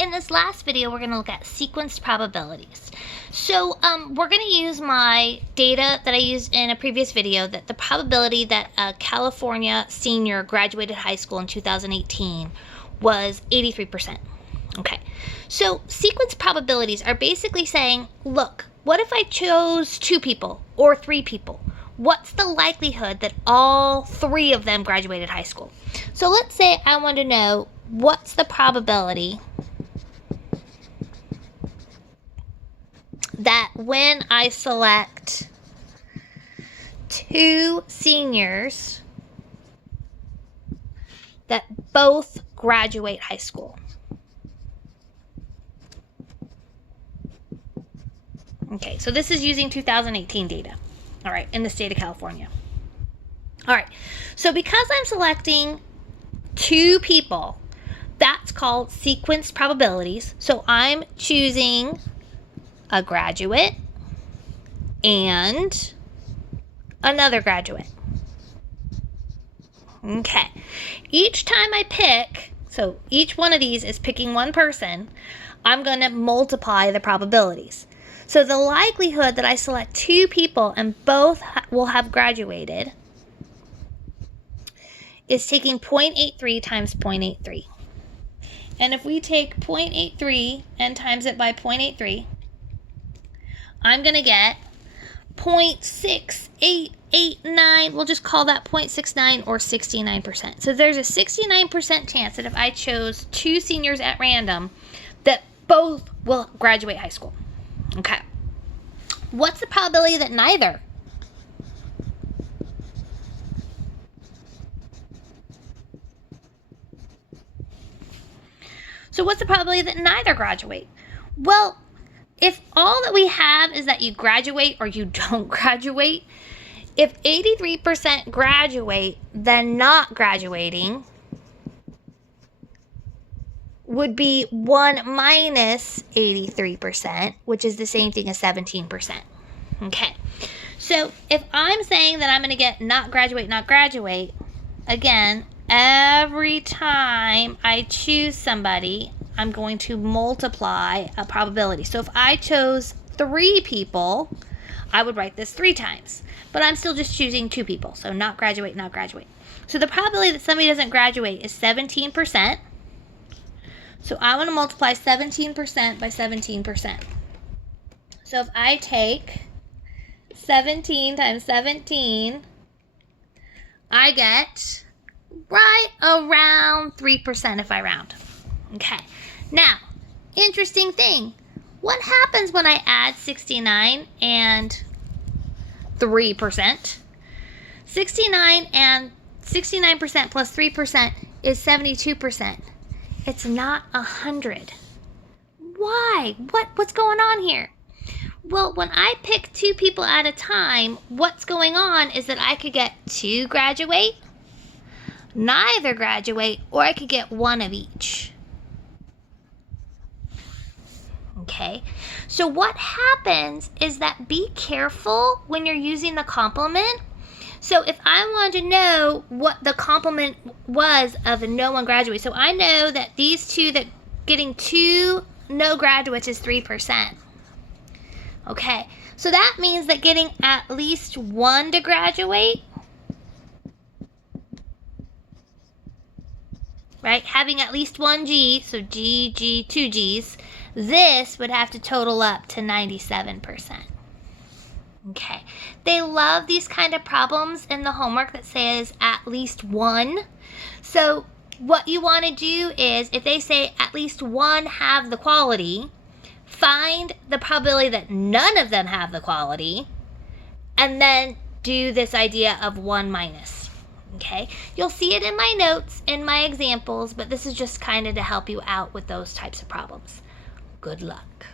in this last video, we're going to look at sequenced probabilities. So we're going to use my data that I used in a previous video, that the probability that a California senior graduated high school in 2018 was 83%. Okay, so sequence probabilities are basically saying, look, what if I chose 2 people or 3 people? What's the likelihood that all 3 of them graduated high school? So let's say I want to know what's the probability that when I select 2 seniors that both graduate high school. Okay, so this is using 2018 data, all right, in the state of California. All right, so because I'm selecting 2 people, that's called sequenced probabilities. So I'm choosing a graduate and another graduate. Okay, each time I pick, so each one of these is picking one person, I'm going to multiply the probabilities. So the likelihood that I select 2 people and both will have graduated is taking 0.83 times 0.83. And if we take 0.83 and times it by 0.83, I'm going to get 0.6889. We'll just call that 0.69 or 69%. So there's a 69% chance that if I chose 2 seniors at random, that both will graduate high school. Okay. What's the probability that neither? So what's the probability that neither graduate? Well, if all that we have is that you graduate or you don't graduate, if 83% graduate, then not graduating would be 1 minus 83%, which is the same thing as 17%. Okay, so if I'm saying that I'm going to get not graduate, again, every time I choose somebody, I'm going to multiply a probability. So if I chose 3 people, I would write this 3 times, but I'm still just choosing 2 people. So not graduate. So the probability that somebody doesn't graduate is 17%. So I want to multiply 17% by 17%. So if I take 17 times 17, I get right around 3% if I round. Okay. Now, interesting thing. What happens when I add 69 and 3%? 69 and 69% plus 3% is 72%. It's not 100. Why? What's going on here? Well, when I pick 2 people at a time, what's going on is that I could get 2 graduate, neither graduate, or I could get 1 of each. Okay, so what happens is that be careful when you're using the complement. So if I wanted to know what the complement was of no one graduate, so I know that these 2, that getting 2 no graduates is 3%. Okay, so that means that getting at least 1 to graduate, right, having at least 1 G, so G, 2 Gs, this would have to total up to 97%. Okay, they love these kind of problems in the homework that says at least 1. So what you want to do is, if they say at least 1 have the quality, find the probability that none of them have the quality, and then do this idea of 1 minus. Okay, you'll see it in my notes, in my examples, but this is just kind of to help you out with those types of problems. Good luck.